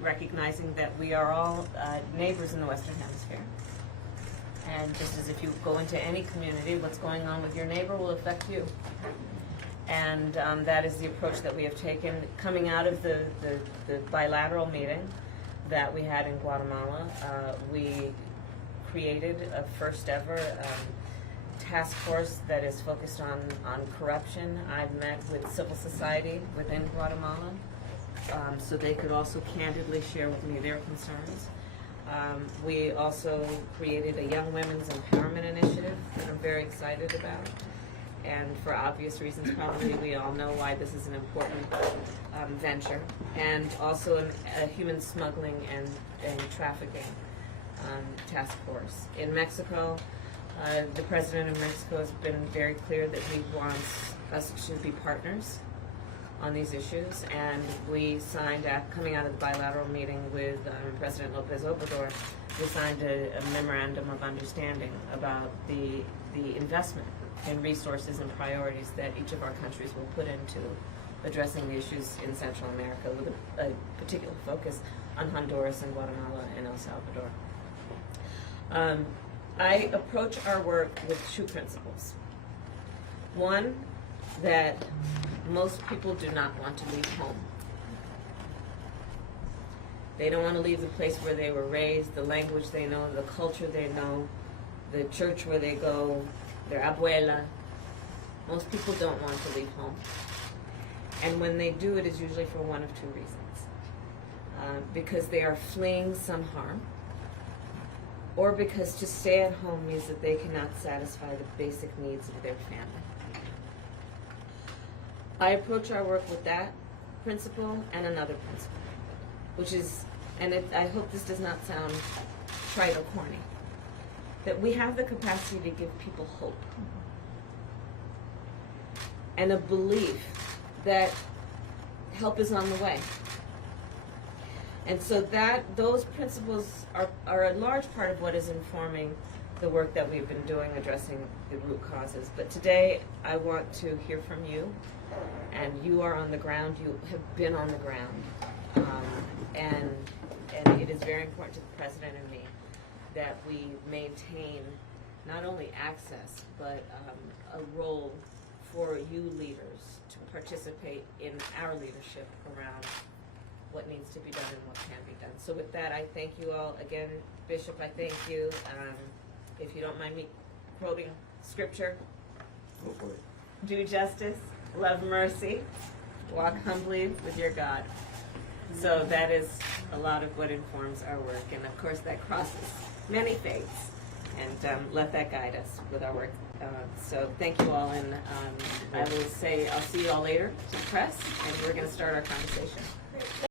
recognizing that we are all neighbors in the Western Hemisphere. And just as if you go into any community, what's going on with your neighbor will affect you. And that is the approach that we have taken coming out of the bilateral meeting that we had in Guatemala. We created a first ever task force that is focused on corruption. I've met with civil society within Guatemala so they could also candidly share with me their concerns. We also created a Young Women's Empowerment Initiative that I'm very excited about. And for obvious reasons, probably we all know why this is an important venture. And also a human smuggling and trafficking task force. In Mexico, the President of Mexico has been very clear that he wants us to be partners on these issues, and we signed, coming out of the bilateral meeting with President Lopez Obrador, we signed a memorandum of understanding about the investment in resources and priorities that each of our countries will put into addressing the issues in Central America, with a particular focus on Honduras and Guatemala and El Salvador. I approach our work with two principles. One, that most people do not want to leave home. They don't want to leave the place where they were raised, the language they know, the culture they know, the church where they go, their abuela. Most people don't want to leave home. And when they do, it is usually for one of two reasons. Because they are fleeing some harm, or because to stay at home means that they cannot satisfy the basic needs of their family. I approach our work with that principle and another principle, which is, and I hope this does not sound trite or corny, that we have the capacity to give people hope and a belief that help is on the way. And so those principles are a large part of what is informing the work that we've been doing addressing the root causes. But today I want to hear from you, and you are on the ground, you have been on the ground, and it is very important to the President and me that we maintain not only access, but a role for you leaders to participate in our leadership around what needs to be done and what can be done. So with that, I thank you all. Again, Bishop, I thank you. If you don't mind me quoting scripture, Go for it. do justice, love mercy, walk humbly with your God. So that is a lot of what informs our work. And of course that crosses many faiths. And let that guide us with our work. So thank you all, and I will say I'll see you all later to the press, and we're going to start our conversation.